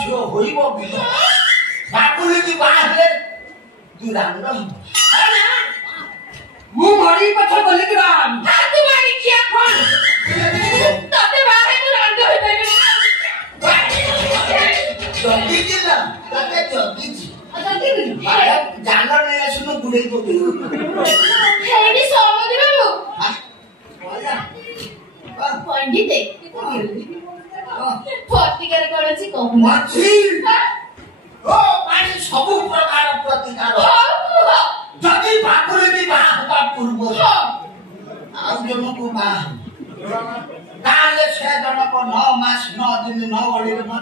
झियो होइबो below बाकुले की बाहले तू राम्रो मु मरी पछ बोले की बात तू मारी क्या कोन तते बाहे तू रांड होई परबे जल्दी जिला तते जल्दी जी जल्दी जानर नहीं सुनो गुडे को हेडी सोमदी बाबू पंडित प्रतिकार करछि कहू माछी ओ पानी सब प्रकार प्रतिकार जदि बाकुले की बाहबा पूर्व आउ जनो को बा काले से जनो को 9 मास 9 दिन 9 ओडी न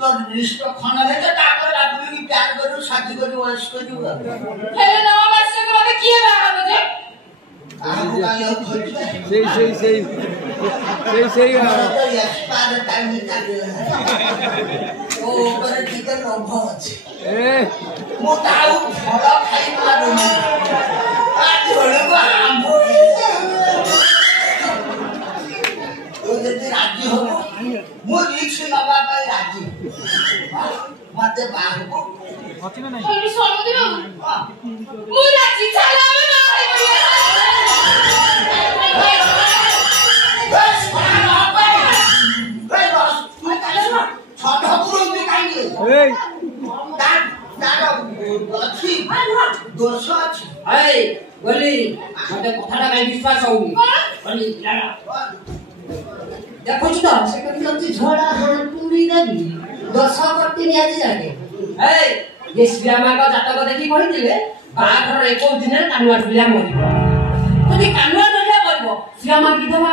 तो रिष्ट खना दे ताकर बाकुले की प्यार करू शादी करू वयस करू हे 9 मास के बाद किए बा बजे সেই এক্সপায়ার টাইম চালে ও পরে টিকে লম্ভ আছে মো তাও ফল খাই পারুনি আজ হলগো আম্ভ ও যদি রাজি হব মো রিক্স নবা পাই রাজি মতে বাহবো হতি না নাই এই সমদি বাবু মু রাজি চালা আমি না बोली मते कथाटा काई विश्वास होउनी बोली लाला देखो छ तो से कति झोड़ा हातुरी दबी 10 कति नि आजि जाके ये श्रीरामा का जातक देखि कहिदिले बाघर एको दिन कानुआ बिला मरिबो যদি কানুয়া দলিয়া করব শ্রীরামা বিধবা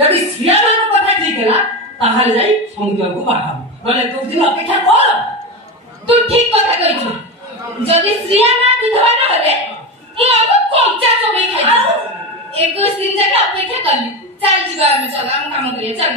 যদি শ্রীরামার কথা ঠিক হলা তাহলে যাই সমুদ্রକୁ পাঠাবো বলে তুই দিন অপেক্ষা কর तू ठीक কথা কইছ যদি শ্রীরামা বিধবা না হলে মু আবু কঞ্চা জমি খাই 21 দিন যাকে অপেক্ষা করলি চাল ଯିବା ଆମେ চল ଆମ কাম করিয়া চাল